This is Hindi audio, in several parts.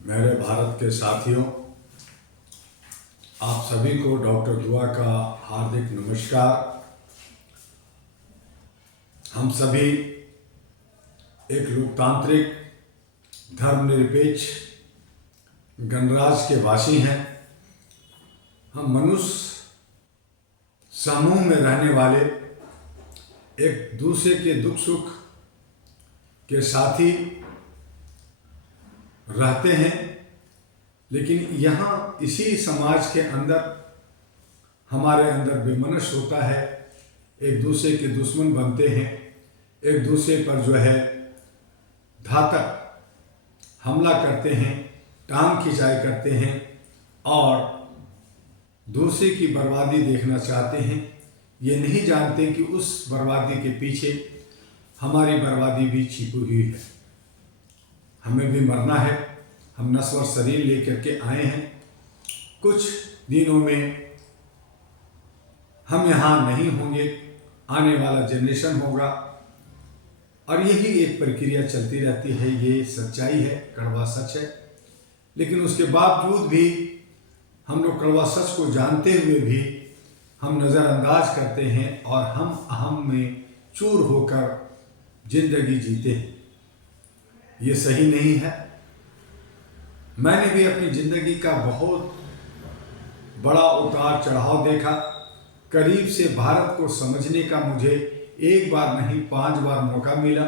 मेरे भारत के साथियों, आप सभी को डॉक्टर दुआ का हार्दिक नमस्कार। हम सभी एक लोकतांत्रिक धर्मनिरपेक्ष गणराज्य के वासी हैं। हम मनुष्य समूह में रहने वाले, एक दूसरे के दुख सुख के साथी रहते हैं, लेकिन यहाँ इसी समाज के अंदर हमारे अंदर वैमनस्य होता है, एक दूसरे के दुश्मन बनते हैं, एक दूसरे पर जो है घातक हमला करते हैं, टांग खिंचाई करते हैं और दूसरे की बर्बादी देखना चाहते हैं। ये नहीं जानते कि उस बर्बादी के पीछे हमारी बर्बादी भी छिपी हुई है। हमें भी मरना है। हम नश्वर शरीर लेकर के आए हैं। कुछ दिनों में हम यहाँ नहीं होंगे, आने वाला जनरेशन होगा और यही एक प्रक्रिया चलती रहती है। ये सच्चाई है, कड़वा सच है। लेकिन उसके बावजूद भी हम लोग कड़वा सच को जानते हुए भी हम नज़रअंदाज करते हैं और हम अहम में चूर होकर जिंदगी जीते हैं। ये सही नहीं है। मैंने भी अपनी ज़िंदगी का बहुत बड़ा उतार चढ़ाव देखा। करीब से भारत को समझने का मुझे एक बार नहीं 5 बार मौका मिला।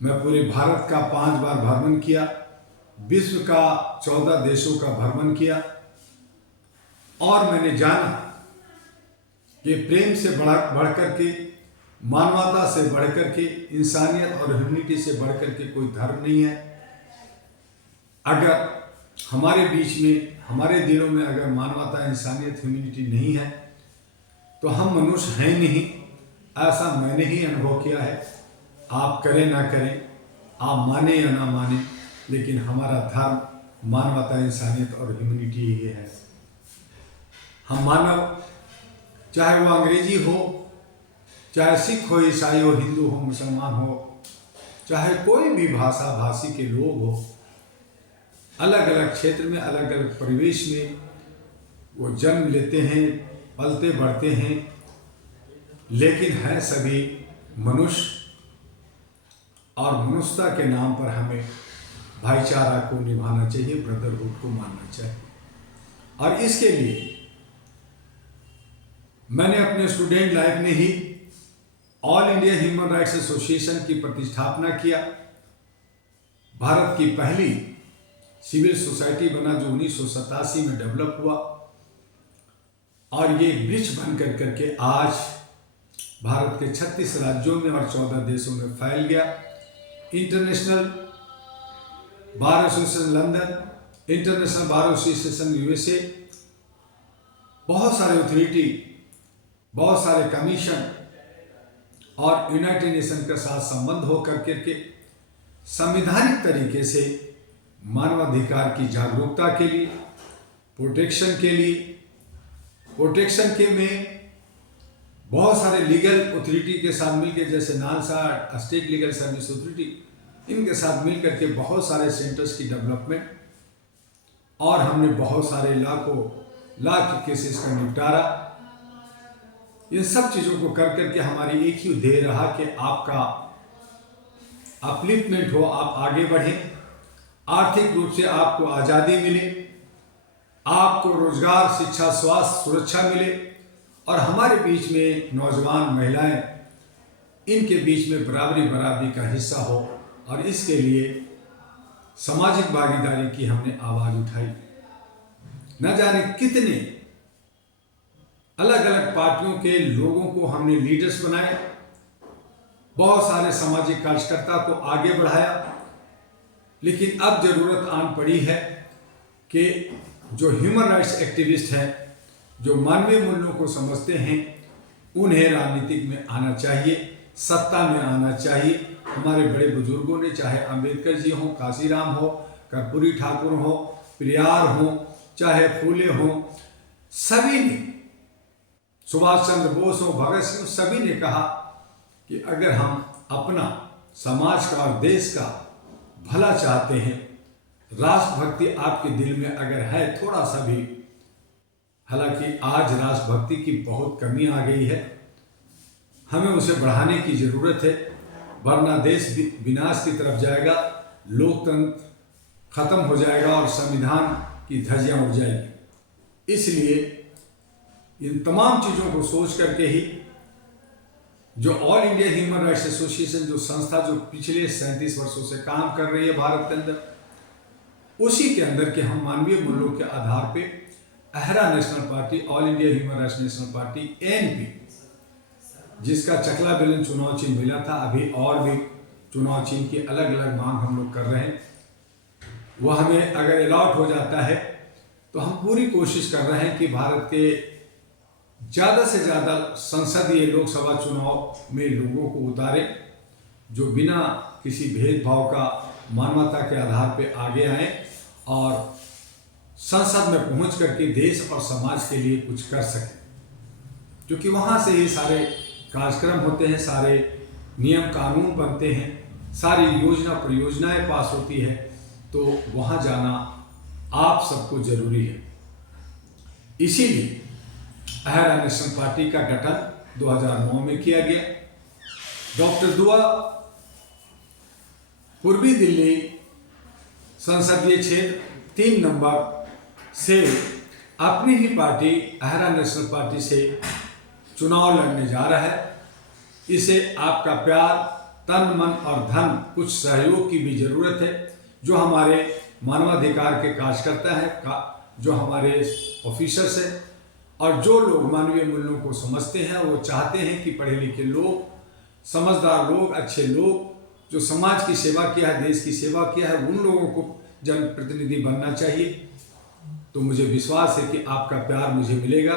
मैं पूरे भारत का 5 बार भ्रमण किया, विश्व का 14 देशों का भ्रमण किया और मैंने जाना कि प्रेम से बढ़ कर के, मानवता से बढ़कर के, इंसानियत और ह्यूमैनिटी से बढ़कर के कोई धर्म नहीं है। अगर हमारे बीच में, हमारे दिलों में अगर मानवता, इंसानियत, ह्यूमैनिटी नहीं है तो हम मनुष्य हैं नहीं। ऐसा मैंने ही अनुभव किया है। आप करें ना करें, आप माने या ना माने, लेकिन हमारा धर्म मानवता, इंसानियत और ह्यूमैनिटी ही है। हम मानव, चाहे वो अंग्रेजी हो, चाहे सिख हो, ईसाई हो, हिंदू हो, मुसलमान हो, चाहे कोई भी भाषा भाषी के लोग हो, अलग अलग क्षेत्र में, अलग अलग परिवेश में वो जन्म लेते हैं, पलते बढ़ते हैं, लेकिन हैं सभी मनुष्य और मनुष्यता के नाम पर हमें भाईचारा को निभाना चाहिए, ब्रदरहुड को मानना चाहिए। और इसके लिए मैंने अपने स्टूडेंट लाइफ में ही all India human rights association की प्रतिष्ठापना किया। भारत की पहली सिविल सोसाइटी बना जो 1987 में डेवलप हुआ और ये वृक्ष बन करके आज भारत के 36 राज्यों में और 14 देशों में फैल गया। International bar association London, international bar association USA, बहुत सारे अथॉरिटी, बहुत सारे कमीशन और यूनाइटेड नेशन के साथ संबंध हो करके संवैधानिक तरीके से मानवाधिकार की जागरूकता के लिए, प्रोटेक्शन के लिए, प्रोटेक्शन के में बहुत सारे लीगल अथॉरिटी के साथ मिलकर, जैसे NALSA state legal service authority, इनके साथ मिलकर के बहुत सारे सेंटर्स की डेवलपमेंट और हमने बहुत सारे लाख के केसेस का निपटारा। इन सब चीज़ों को कर करके हमारी एक ही ध्येय रहा कि आपका अपलिफ्टमेंट हो, आप आगे बढ़ें, आर्थिक रूप से आपको आज़ादी मिले, आपको रोजगार, शिक्षा, स्वास्थ्य, सुरक्षा मिले और हमारे बीच में नौजवान, महिलाएं, इनके बीच में बराबरी का हिस्सा हो। और इसके लिए सामाजिक भागीदारी की हमने आवाज़ उठाई। न जाने कितने अलग अलग पार्टियों के लोगों को हमने लीडर्स बनाए, बहुत सारे सामाजिक कार्यकर्ता को आगे बढ़ाया। लेकिन अब जरूरत आन पड़ी है कि जो ह्यूमन राइट्स एक्टिविस्ट हैं, जो मानवीय मूल्यों को समझते हैं, उन्हें राजनीतिक में आना चाहिए, सत्ता में आना चाहिए। हमारे बड़े बुजुर्गों ने, चाहे अंबेडकर जी हों, काशीराम हो, कर्पूरी ठाकुर हो, पेरियार हो, चाहे फूले हो, सभी ने, सुभाष चंद्र बोस हो, भगत सिंह, सभी ने कहा कि अगर हम अपना समाज का और देश का भला चाहते हैं राष्ट्रभक्ति आपके दिल में अगर है थोड़ा सा भी, हालांकि आज राष्ट्रभक्ति की बहुत कमी आ गई है, हमें उसे बढ़ाने की ज़रूरत है, वरना देश विनाश की तरफ जाएगा, लोकतंत्र खत्म हो जाएगा और संविधान की धज्जियां उड़ जाएगी। इसलिए इन तमाम चीज़ों को सोच करके ही जो all India human rights association, जो संस्था जो पिछले 37 वर्षों से काम कर रही है भारत के अंदर, उसी के अंदर के हम मानवीय मूल्यों के आधार पे Ahra national party, all India human rights national party ANP, जिसका चकला बेलन चुनाव चिन्ह मिला था, अभी और भी चुनाव चिन्ह की अलग अलग मांग हम लोग कर रहे हैं, वह हमें अगर अलॉट हो जाता है तो हम पूरी कोशिश कर रहे हैं कि भारत के ज़्यादा से ज़्यादा संसदीय लोकसभा चुनाव में लोगों को उतारें, जो बिना किसी भेदभाव का मानवता के आधार पे आगे आए और संसद में पहुंच करके देश और समाज के लिए कुछ कर सकें, क्योंकि वहाँ से ही सारे कार्यक्रम होते हैं, सारे नियम कानून बनते हैं, सारी योजना परियोजनाएं पास होती है, तो वहाँ जाना आप सबको जरूरी है। इसीलिए अहरा नेशनल पार्टी का गठन 2009 में किया गया। डॉक्टर दुआ पूर्वी दिल्ली संसदीय क्षेत्र 3 नंबर से अपनी ही पार्टी अहरा नेशनल पार्टी से चुनाव लड़ने जा रहा है। इसे आपका प्यार, तन मन और धन, कुछ सहयोग की भी जरूरत है। जो हमारे मानवाधिकार के कार्यकर्ता हैं, जो हमारे ऑफिसर्स हैं और जो लोग मानवीय मूल्यों को समझते हैं, वो चाहते हैं कि पढ़े लिखे लोग, समझदार लोग, अच्छे लोग, जो समाज की सेवा किया है, देश की सेवा किया है, उन लोगों को जनप्रतिनिधि बनना चाहिए। तो मुझे विश्वास है कि आपका प्यार मुझे मिलेगा।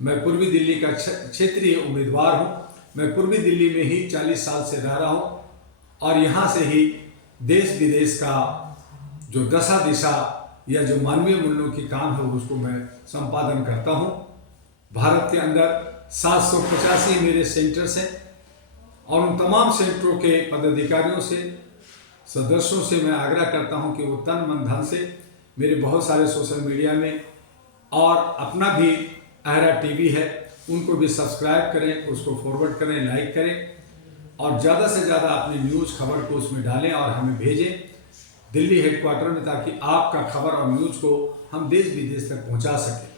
मैं पूर्वी दिल्ली का क्षेत्रीय उम्मीदवार हूँ। मैं पूर्वी दिल्ली में ही 40 साल से रह रहा हूँ और यहाँ से ही देश विदेश का जो दशा दिशा या जो मानवीय मूल्यों की काम है उसको मैं संपादन करता हूँ। भारत के अंदर 785 मेरे सेंटर्स हैं और उन तमाम सेंटरों के पदाधिकारियों से, सदस्यों से मैं आग्रह करता हूँ कि वो तन मन धन से मेरे बहुत सारे सोशल मीडिया में और अपना भी अहरा TV है, उनको भी सब्सक्राइब करें, उसको फॉरवर्ड करें, लाइक करें और ज़्यादा से ज़्यादा अपनी न्यूज़ खबर को उसमें डालें और हमें भेजें दिल्ली हेडक्वार्टर में, ताकि आपका खबर और न्यूज़ को हम देश विदेश तक पहुंचा सकें।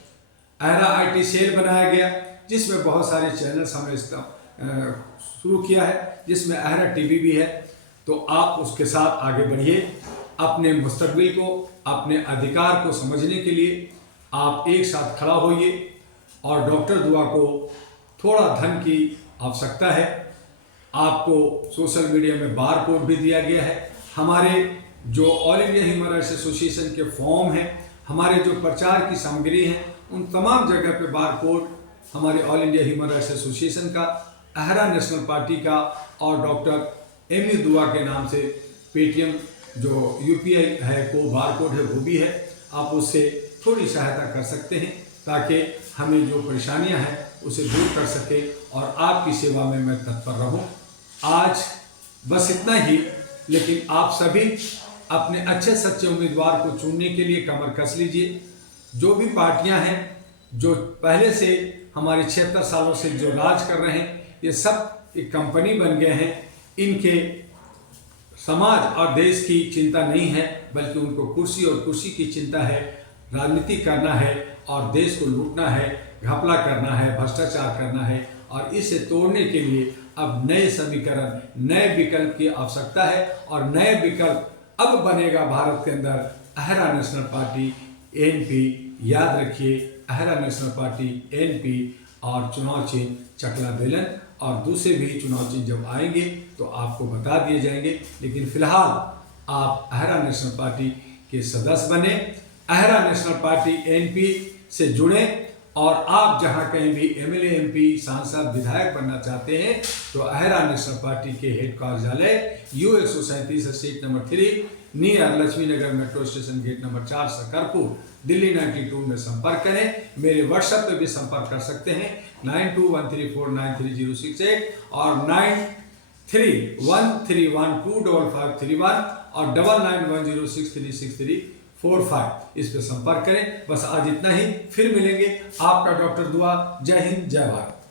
अहरा IT सेल बनाया गया, जिसमें बहुत सारे चैनल्स हमने शुरू किया है, जिसमें अहरा TV भी है। तो आप उसके साथ आगे बढ़िए। अपने मुस्तकबिल को, अपने अधिकार को समझने के लिए आप एक साथ खड़ा होइए और डॉक्टर दुआ को थोड़ा धन की आवश्यकता है। आपको सोशल मीडिया में बार कोड भी दिया गया है। हमारे जो all India human rights association के फॉर्म हैं, हमारे जो प्रचार की सामग्री हैं, उन तमाम जगह पे बार कोड हमारे all India human rights association का, अहरा नेशनल पार्टी का और डॉक्टर MU दुआ के नाम से पेटीएम जो UPI है को बार कोड है वो भी है। आप उससे थोड़ी सहायता कर सकते हैं ताकि हमें जो परेशानियां हैं उसे दूर कर सके और आपकी सेवा में मैं तत्पर रहूं। आज बस इतना ही, लेकिन आप सभी अपने अच्छे सच्चे उम्मीदवार को चुनने के लिए कमर कस लीजिए। जो भी पार्टियां हैं जो पहले से हमारे 76 सालों से जो राज कर रहे हैं, ये सब एक कंपनी बन गए हैं। इनके समाज और देश की चिंता नहीं है, बल्कि उनको कुर्सी और कुर्सी की चिंता है। राजनीति करना है और देश को लूटना है, घपला करना है, भ्रष्टाचार करना है और इसे तोड़ने के लिए अब नए समीकरण, नए विकल्प की आवश्यकता है और नए विकल्प अब बनेगा भारत के अंदर अहरा नेशनल पार्टी ANP। याद रखिए, अहरा नेशनल पार्टी ANP और चुनाव चिन्ह चकला बेलन और दूसरे भी चुनाव चिन्ह जब आएंगे तो आपको बता दिए जाएंगे। लेकिन फिलहाल आप अहरा नेशनल पार्टी के सदस्य बने, अहरा नेशनल पार्टी ANP से जुड़े और आप जहां कहीं भी MLA MP सांसद विधायक बनना चाहते हैं तो अहरा नेशनल पार्टी के हेड कार्यालय U137 street number 3 near Laxmi Nagar metro station gate number 4 Shakarpur Delhi 92 में संपर्क करें। मेरे व्हाट्सएप पे भी संपर्क कर सकते हैं 9213493068 और 9313125531 और 9910636345 इस पर संपर्क करें। बस आज इतना ही, फिर मिलेंगे। आपका डॉक्टर दुआ। जय हिंद, जय भारत।